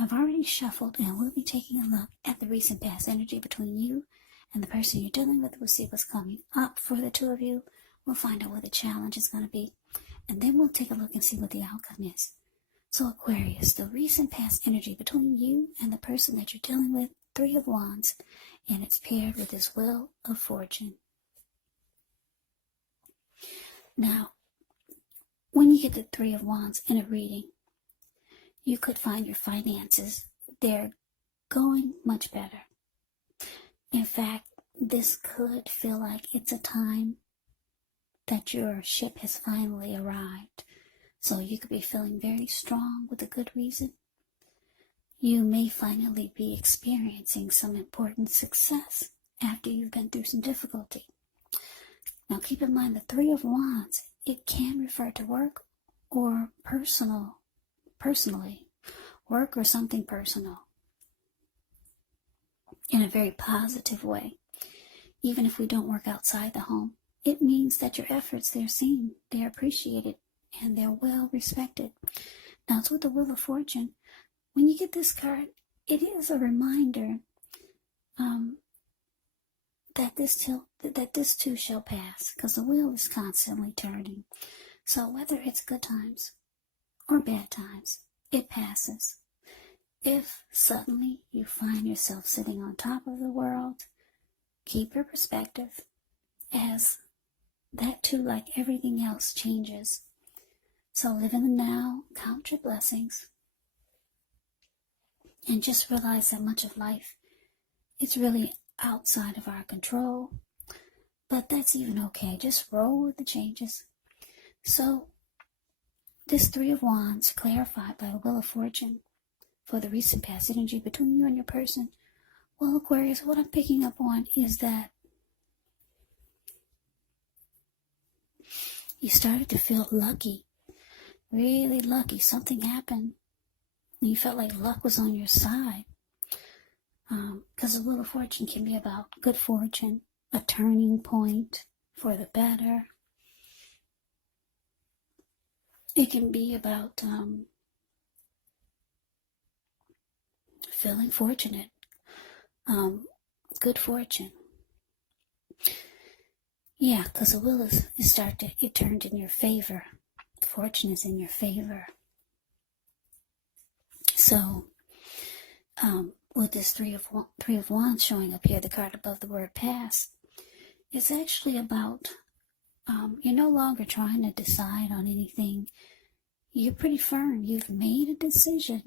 I've already shuffled, and we'll be taking a look at the recent past energy between you and the person you're dealing with. We'll see what's coming up for the two of you. We'll find out what the challenge is going to be, and then we'll take a look and see what the outcome is. So Aquarius, the recent past energy between you and the person that you're dealing with, Three of Wands, and it's paired with this Wheel of Fortune. Now, when you get the Three of Wands in a reading, you could find your finances, they're going much better. In fact, this could feel like it's a time that your ship has finally arrived. So you could be feeling very strong with a good reason. You may finally be experiencing some important success after you've been through some difficulty. Now keep in mind the Three of Wands, it can refer to work or personally, work or something personal in a very positive way. Even if we don't work outside the home, it means that your efforts, they're seen, they're appreciated, and they're well respected. Now it's with the Wheel of Fortune. When you get this card, it is a reminder that this too shall pass, because the wheel is constantly turning. So whether it's good times or bad times, it passes. If suddenly you find yourself sitting on top of the world, keep your perspective, as that too, like everything else, changes. So live in the now, count your blessings, and just realize that much of life, it's really outside of our control. But that's even okay. Just roll with the changes. So this Three of Wands, clarified by the Wheel of Fortune, for the recent past energy between you and your person. Well, Aquarius, what I'm picking up on is that you started to feel lucky, really lucky. Something happened, and you felt like luck was on your side. Because the Wheel of Fortune can be about good fortune, a turning point for the better. It can be about feeling fortunate, good fortune. Yeah, because the wheel it turned in your favor. Fortune is in your favor. So, with this Three of Wands showing up here, the card above the word pass, it's actually about you're no longer trying to decide on anything. You're pretty firm. You've made a decision,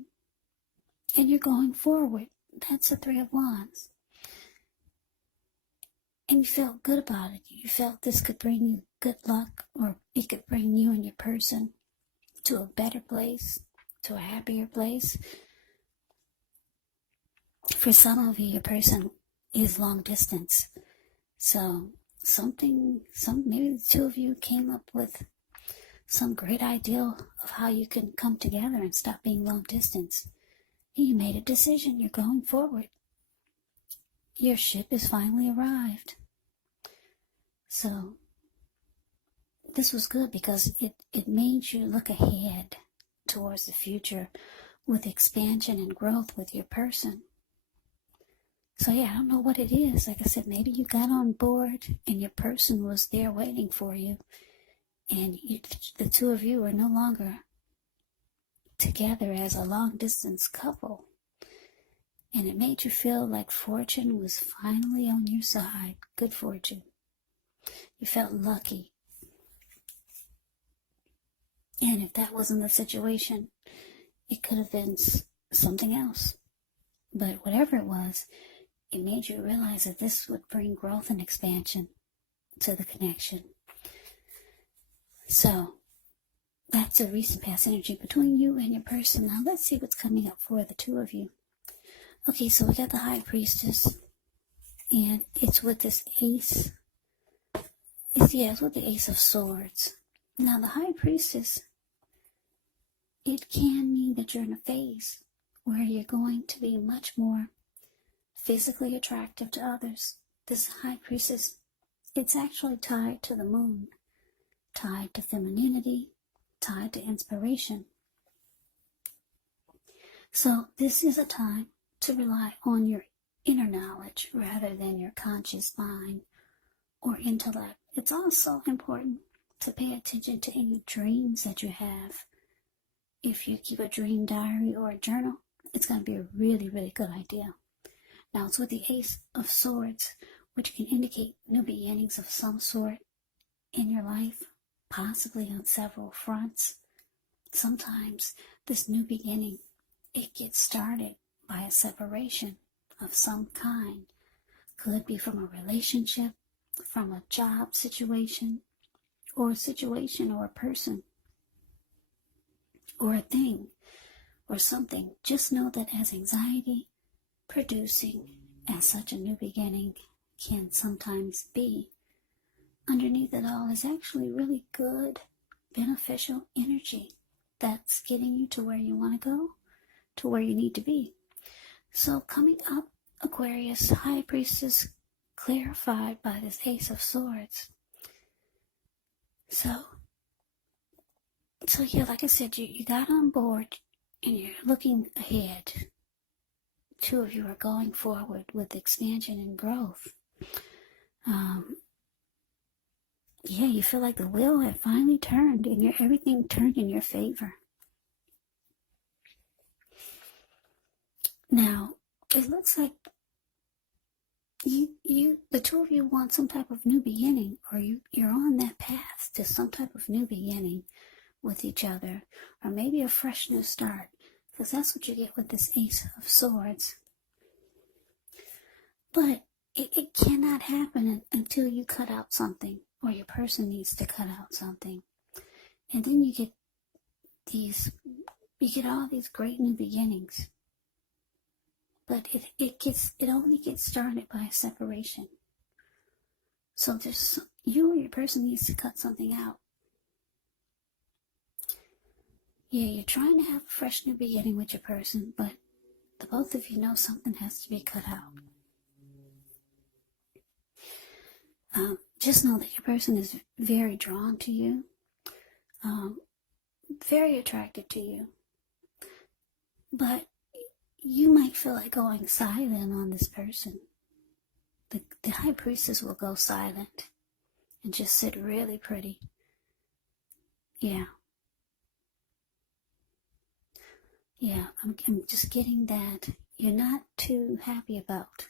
and you're going forward. That's the Three of Wands. And you felt good about it. You felt this could bring you good luck, or it could bring you and your person to a better place, to a happier place. For some of you, your person is long distance. So maybe the two of you came up with some great ideal of how you can come together and stop being long distance. And you made a decision. You're going forward. Your ship has finally arrived. So this was good because it made you look ahead towards the future with expansion and growth with your person. So yeah, I don't know what it is. Like I said, maybe you got on board and your person was there waiting for you. And the two of you are no longer together as a long-distance couple. And it made you feel like fortune was finally on your side. Good fortune. You felt lucky. And if that wasn't the situation, it could have been something else. But whatever it was, it made you realize that this would bring growth and expansion to the connection. So, that's a recent past energy between you and your person. Now let's see what's coming up for the two of you. Okay, so we got the High Priestess, and it's with this Ace. It's with the Ace of Swords. Now the High Priestess, it can mean that you're in a phase where you're going to be much more physically attractive to others. This High Priestess, it's actually tied to the moon, tied to femininity, tied to inspiration. So this is a time to rely on your inner knowledge rather than your conscious mind or intellect. It's also important to pay attention to any dreams that you have. If you keep a dream diary or a journal, it's going to be a really, really good idea. Now, it's with the Ace of Swords, which can indicate new beginnings of some sort in your life, possibly on several fronts. Sometimes this new beginning, it gets started by a separation of some kind. Could be from a relationship, from a job situation, or a situation or a person, or a thing, or something. Just know that as anxiety producing as such a new beginning can sometimes be, underneath it all is actually really good, beneficial energy that's getting you to where you want to go, to where you need to be. So coming up, Aquarius, High Priestess, clarified by this Ace of Swords. So yeah, like I said, you got on board and you're looking ahead. Two of you are going forward with expansion and growth. Yeah, you feel like the wheel had finally turned and everything turned in your favor. Now, it looks like the two of you want some type of new beginning, or you're on that path to some type of new beginning with each other, or maybe a fresh new start, because that's what you get with this Ace of Swords. But it cannot happen until you cut out something, or your person needs to cut out something. And then you get all these great new beginnings. But it only gets started by a separation. So you or your person needs to cut something out. Yeah, you're trying to have a fresh new beginning with your person, but the both of you know something has to be cut out. Just know that your person is very drawn to you, very attracted to you, but you might feel like going silent on this person. The High Priestess will go silent and just sit really pretty. Yeah, I'm just getting that you're not too happy about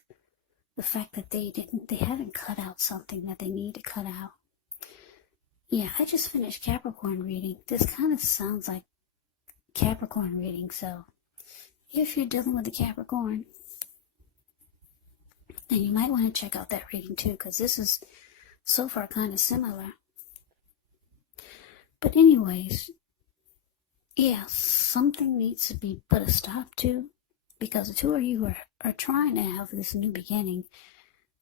the fact that they haven't cut out something that they need to cut out. Yeah, I just finished Capricorn reading. This kind of sounds like Capricorn reading, so if you're dealing with a Capricorn, then you might want to check out that reading too, because this is so far kind of similar. But anyways, yeah, something needs to be put a stop to, because the two of you are trying to have this new beginning.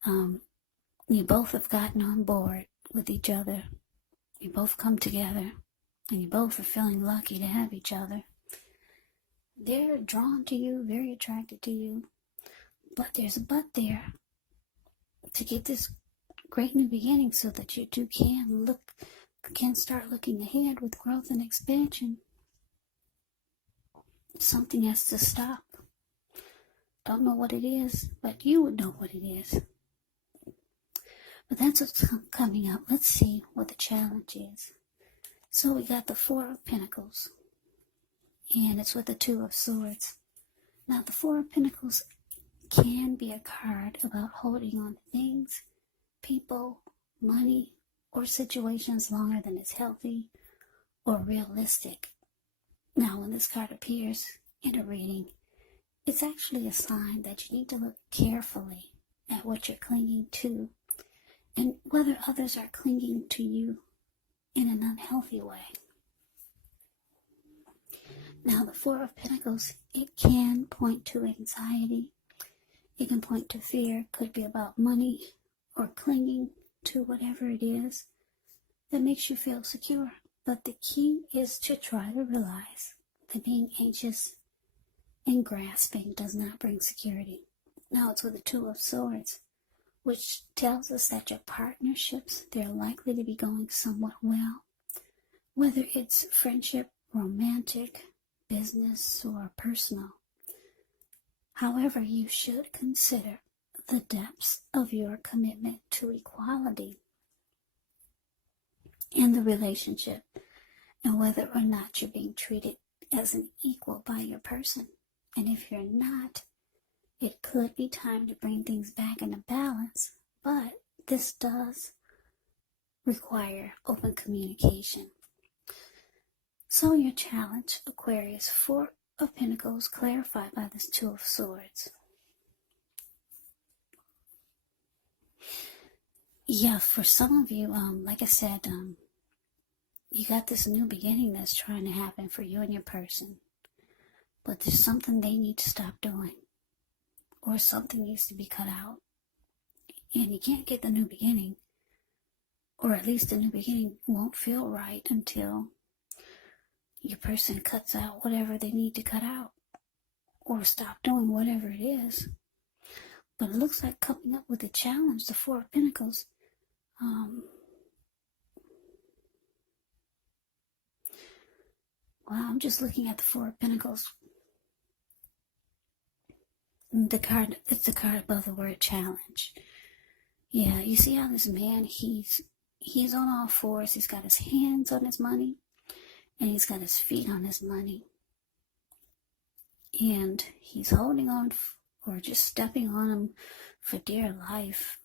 You both have gotten on board with each other. You both come together, and you both are feeling lucky to have each other. They're drawn to you, very attracted to you, but there's a but there to get this great new beginning so that you two can start looking ahead with growth and expansion. Something has to stop. Don't know what it is, but you would know what it is. But that's what's coming up. Let's see what the challenge is. So we got the Four of Pentacles, and it's with the Two of Swords. Now the Four of Pentacles can be a card about holding on to things, people, money, or situations longer than it's healthy or realistic. Now when this card appears in a reading, it's actually a sign that you need to look carefully at what you're clinging to and whether others are clinging to you in an unhealthy way. Now the Four of Pentacles, it can point to anxiety. It can point to fear. Could be about money or clinging to whatever it is that makes you feel secure. But the key is to try to realize that being anxious and grasping does not bring security. Now it's with the Two of Swords, which tells us that your partnerships, they're likely to be going somewhat well. Whether it's friendship, romantic, business, or personal. However, you should consider the depths of your commitment to equality in the relationship and whether or not you're being treated as an equal by your person. And if you're not, it could be time to bring things back into balance, but this does require open communication. So your challenge, Aquarius, 4 of Pentacles clarified by this 2 of Swords. Yeah, for some of you, like I said, you got this new beginning that's trying to happen for you and your person. But there's something they need to stop doing. Or something needs to be cut out. And you can't get the new beginning. Or at least the new beginning won't feel right until your person cuts out whatever they need to cut out. Or stop doing whatever it is. But it looks like coming up with a challenge, the 4 of Pentacles. Wow, I'm just looking at the 4 of Pentacles. The card, it's the card above the word challenge. Yeah, you see how this man, he's on all fours. He's got his hands on his money, and he's got his feet on his money. And he's holding on, or just stepping on him for dear life.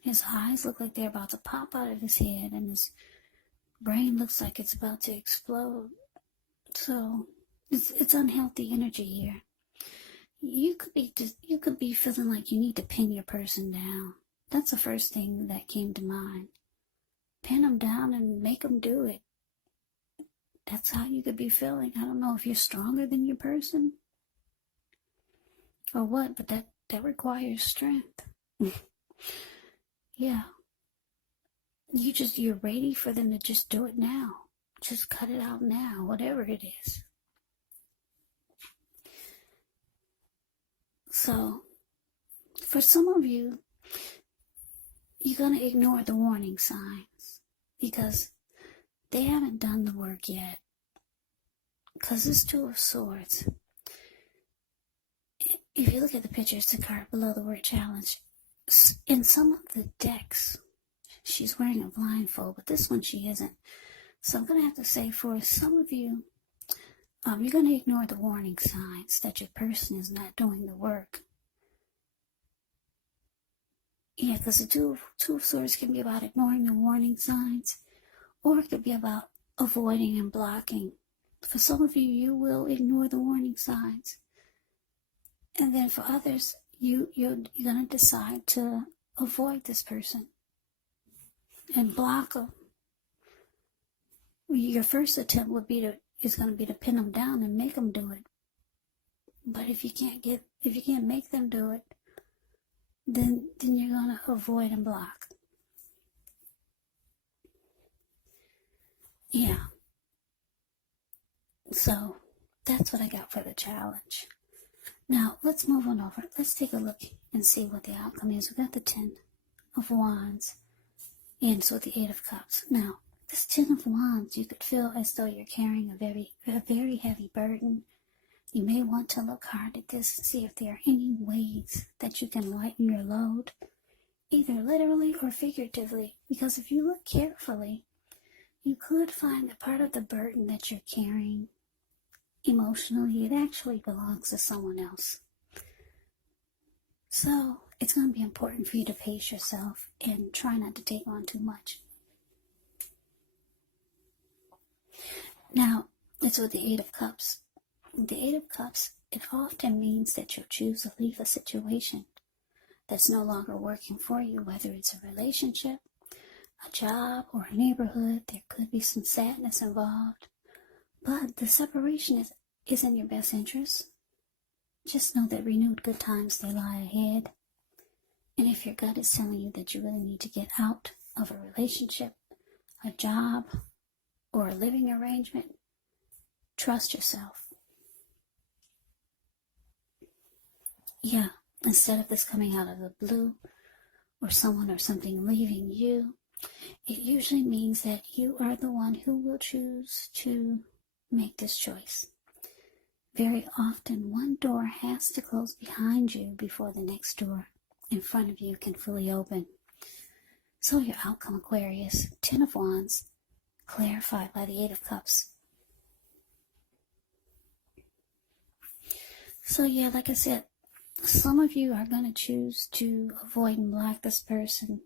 His eyes look like they're about to pop out of his head, and his brain looks like it's about to explode. So it's unhealthy energy here. You could be feeling like you need to pin your person down. That's the first thing that came to mind. Pin them down and make them do it. That's how you could be feeling. I don't know if you're stronger than your person or what, but that requires strength. Yeah. You're ready for them to just do it now. Just cut it out now, whatever it is. So, for some of you, you're going to ignore the warning signs because they haven't done the work yet. Because this 2 of Swords, if you look at the picture, it's the card below the word challenge. In some of the decks, she's wearing a blindfold, but this one she isn't. So I'm going to have to say for some of you, you're going to ignore the warning signs that your person is not doing the work. Yeah, because the two of Swords can be about ignoring the warning signs, or it could be about avoiding and blocking. For some of you, you will ignore the warning signs. And then for others, you're going to decide to avoid this person and block them. Your first attempt is going to be to pin them down and make them do it. But if you can't make them do it, then you're going to avoid and block. Yeah. So that's what I got for the challenge. Now let's move on over. Let's take a look and see what the outcome is. We got the 10 of Wands ends with the 8 of Cups. Now, this 10 of Wands, you could feel as though you're carrying a very heavy burden. You may want to look hard at this and see if there are any ways that you can lighten your load, either literally or figuratively, because if you look carefully, you could find that part of the burden that you're carrying emotionally, it actually belongs to someone else. So it's going to be important for you to pace yourself and try not to take on too much. Now, it's with the 8 of Cups. The 8 of Cups, it often means that you'll choose to leave a situation that's no longer working for you, whether it's a relationship, a job, or a neighborhood. There could be some sadness involved. But the separation is in your best interest. Just know that renewed good times, they lie ahead. And if your gut is telling you that you really need to get out of a relationship, a job, or a living arrangement, trust yourself. Yeah, instead of this coming out of the blue, or someone or something leaving you, it usually means that you are the one who will choose to make this choice. very often one door has to close behind you before the next door in front of you can fully open. So your outcome, Aquarius, 10 of Wands, clarified by the 8 of Cups. So yeah, like I said, some of you are going to choose to avoid and block this person.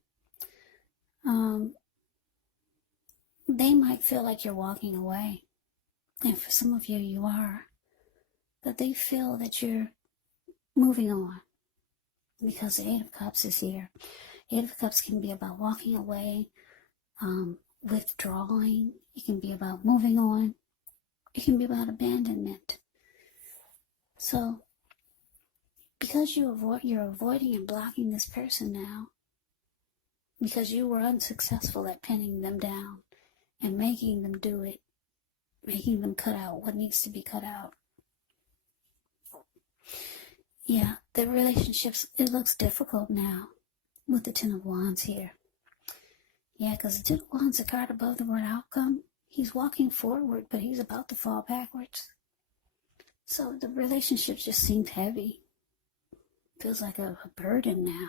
They might feel like you're walking away. And for some of you, you are. But they feel that you're moving on. Because the 8 of Cups is here. 8 of Cups can be about walking away, withdrawing. It can be about moving on. It can be about abandonment. So, because you're avoiding and blocking this person now, because you were unsuccessful at pinning them down and making them do it, making them cut out what needs to be cut out. Yeah, the relationships, it looks difficult now with the 10 of Wands here. Yeah, because the 10 of Wands, the card above the word outcome, he's walking forward, but he's about to fall backwards. So the relationship just seemed heavy. Feels like a burden now.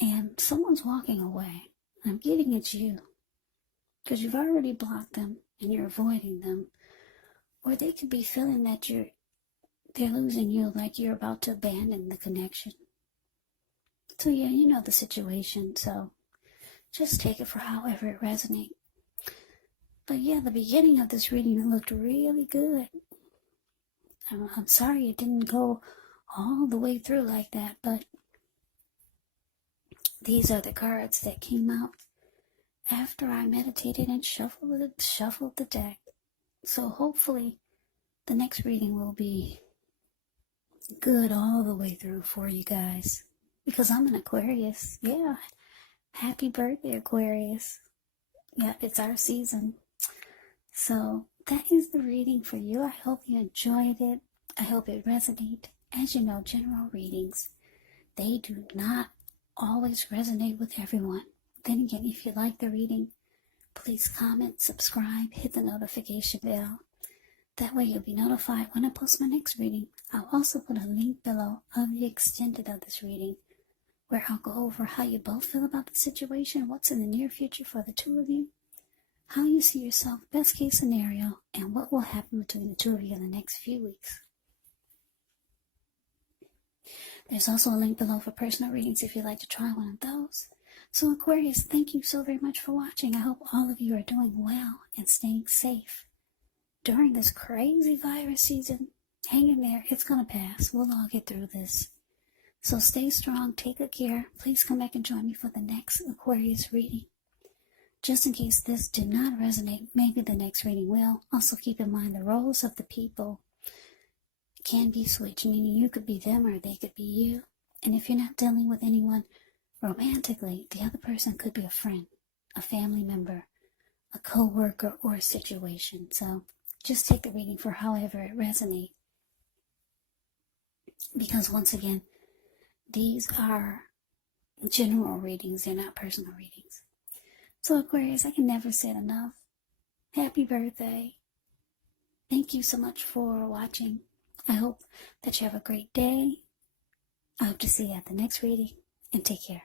And someone's walking away. I'm getting it's you. Because you've already blocked them and you're avoiding them. Or they could be feeling that they're losing you, like you're about to abandon the connection. So yeah, you know the situation, so just take it for however it resonates. But yeah, the beginning of this reading looked really good. I'm sorry it didn't go all the way through like that, but these are the cards that came out after I meditated and shuffled the deck. So hopefully the next reading will be good all the way through for you guys. Because I'm an Aquarius. Yeah. Happy birthday, Aquarius. Yeah, it's our season. So that is the reading for you. I hope you enjoyed it. I hope it resonated. As you know, general readings, they do not always resonate with everyone. Then again, if you like the reading, please comment, subscribe, hit the notification bell. That way you'll be notified when I post my next reading. I'll also put a link below of the extended of this reading, where I'll go over how you both feel about the situation, what's in the near future for the two of you, how you see yourself, best case scenario, and what will happen between the two of you in the next few weeks. There's also a link below for personal readings if you'd like to try one of those. So Aquarius, thank you so very much for watching. I hope all of you are doing well and staying safe during this crazy virus season. Hang in there, it's going to pass. We'll all get through this. So stay strong, take good care. Please come back and join me for the next Aquarius reading. Just in case this did not resonate, maybe the next reading will. Also keep in mind the roles of the people can be switched, meaning you could be them or they could be you. And if you're not dealing with anyone romantically, the other person could be a friend, a family member, a co-worker, or a situation. So just take the reading for however it resonates. Because once again, these are general readings, they're not personal readings. So Aquarius, I can never say it enough. Happy birthday. Thank you so much for watching. I hope that you have a great day. I hope to see you at the next reading, and take care.